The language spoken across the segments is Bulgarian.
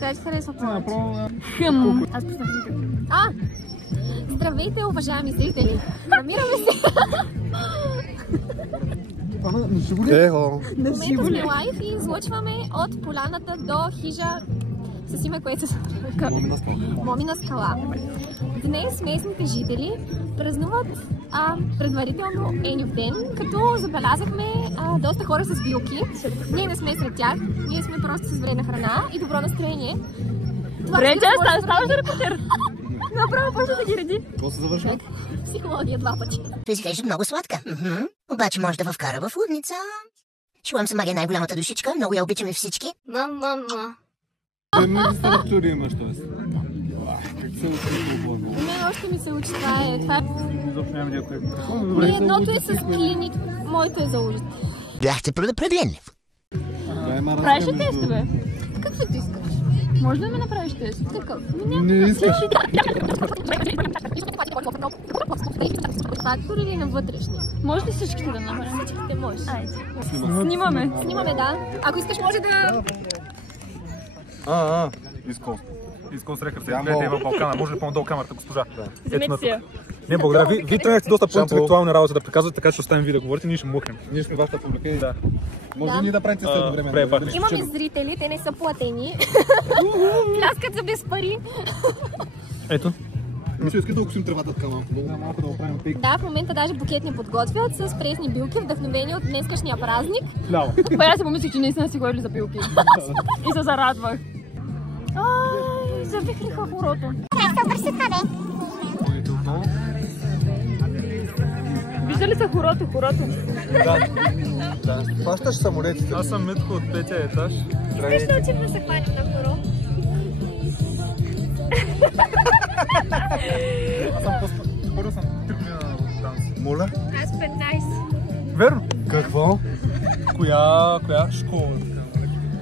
Къде ти харесва планът? Аз пуснах Здравейте, уважаеми зрители! Намираме се в момента сме лайв и излъчваме от поляната до хижа с име, което се Момина скала. Днес местните жители празнуват предварително Еньов ден, като забелязахме доста хора с билки. Ние не сме сред тях, ние сме просто с вредна храна и добро настроение. Добре, ставаш за репортер. Направо почва да ги реди. Какво се завършва? Психология 2 пъти. Той изглежда много сладка. Обаче може да вкара в лудница. Шуам се Магия, най-голямата душичка. Много я обичаме всички. Много структури имаш, т.е. Как се учи по-бързо? Не, още ми се учи. Това е... Изобщо няма някой. Едното е с клиник, моето е за ужас. Бяхте предопределени. Правиш ли тестове? Каквото искаш. Може да ме направиш тест? Какъв? Не искаш. Фактор или на вътрешни? Може ли всичките да направим? Всичките можеш. Айде. Снимаме. Снимаме, да. Ако искаш, може да... Изколс рекърд се гледате в Балкана. Може ли по-надолу камерата, госпожа? Вземете си я. Не, благодаря. Вие тръгнахте доста по-интелектуални работи да приказвате, така че ще оставим ви да говорите, ние ще мухнем. Ние сме вашата публика и да. Може и ние да правим следно време. Имаме зрители, те не са платени. Пляскат за без пари. Ето. Мисля, искате да окусим тревата така малко да оправим пейк. Да, в момента даже букет ни подготвят с пресни билки, вдъхновени от днескашния празник. Аз си помислих, че наистина си ходили за билки. И се зарадвах. Ай, завихриха хорото. Виждали са хорото? Да. Плащаш самолетите. Аз съм Митко от 5-я етаж. Искаш да учим да се хвани на хоро? Аз съм по-скоро съм 3 години на танц. Моля? Аз 15. Верно? Какво? Коя школа?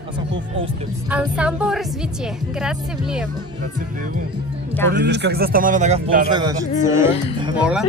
Аз съм хубав All Steps. Ансамбъл развитие, град Севлиево. Град Севлиево. Да. Виж как застана веднага в полуслед. Моля?